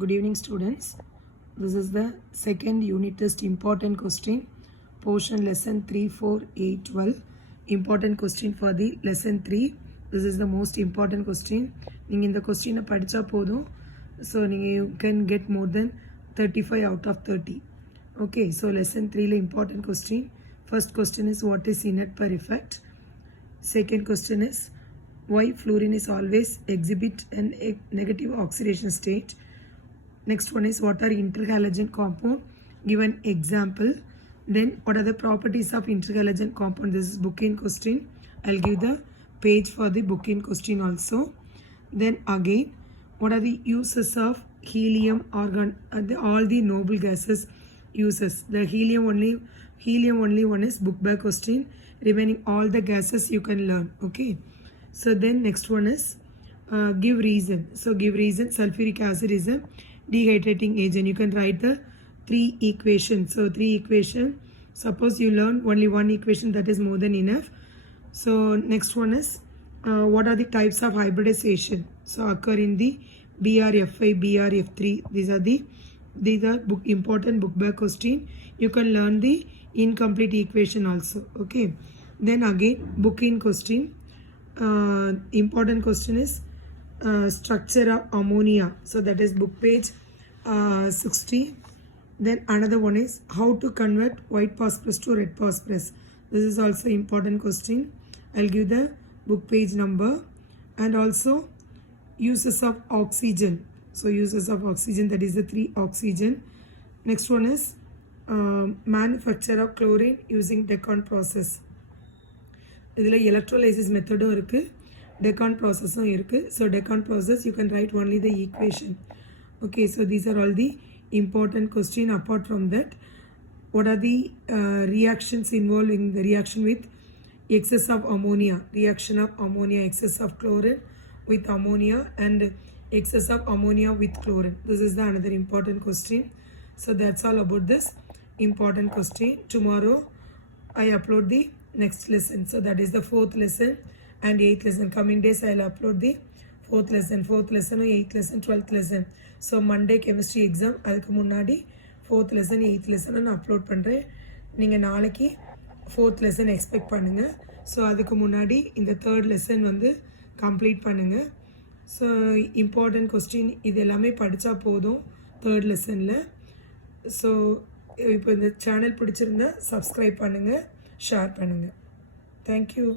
Good evening, students. This is the second unit test important question. Portion lesson 3, 4, 8, 12. Important question for the lesson 3. This is the most important question. நீங்கள் இந்த கொஸ்டினை படித்தா போதும். So you can get more than 35 out of 30. Okay, so lesson 3 important question. First question is what is inert per effect. Second question is why fluorine is always exhibit a negative oxidation state. Next one is what are interhalogen compound, give an example. Then what are the properties of interhalogen compound. This is bookend question. I'll give the page for the bookend question also. Then again what are the uses of helium, argon, all the noble gases uses. The helium only one is book back question. Remaining all the gases you can learn. Okay, so then next one is give reason. So give reason. Sulfuric acid is a dehydrating agent. You can write the 3 equations. So 3 equations. Suppose you learn only 1 equation, that is more than enough. So next one is what are the types of hybridization so occur in the BRF5, BRF3. These are important book back question. You can learn the incomplete equation also. Okay, then again bookend question. Important question is structure of ammonia. So that is book page 60. Then another one is how to convert white phosphorus to red phosphorus. This is also important question. I'll give the book page number. And also uses of oxygen. So uses of oxygen, that is the 3 oxygen. Next one is manufacture of chlorine using Decon process. இதில் electrolysis மெத்தடும் இருக்குது, Decon processம் இருக்குது. So Decon process you can write only the equation. Okay, so these are all the important question. Apart from that, what are the reactions involved in the reaction with excess of ammonia, reaction of ammonia, excess of chlorine with ammonia and excess of ammonia with chlorine. This is the another important question. So that's all about this important question. Tomorrow I upload the next lesson. So that is the 4th lesson and 8th lesson. Coming days I'll upload the 4th lesson or 8th lesson, 12th lesson. So Monday chemistry exam, அதுக்கு முன்னாடி 4th lesson 8th lesson நான் upload பண்ணுறேன். நீங்கள் நாளைக்கு 4th lesson expect பண்ணுங்கள். So அதுக்கு முன்னாடி இந்த 3rd lesson வந்து கம்ப்ளீட் பண்ணுங்கள். ஸோ இம்பார்ட்டன்ட் கொஸ்டின் இது எல்லாமே படித்தா போதும் 3rd லெசனில். ஸோ இப்போ இந்த சேனல் பிடிச்சிருந்தா சப்ஸ்கிரைப் பண்ணுங்கள், ஷேர் பண்ணுங்கள். தேங்க்யூ.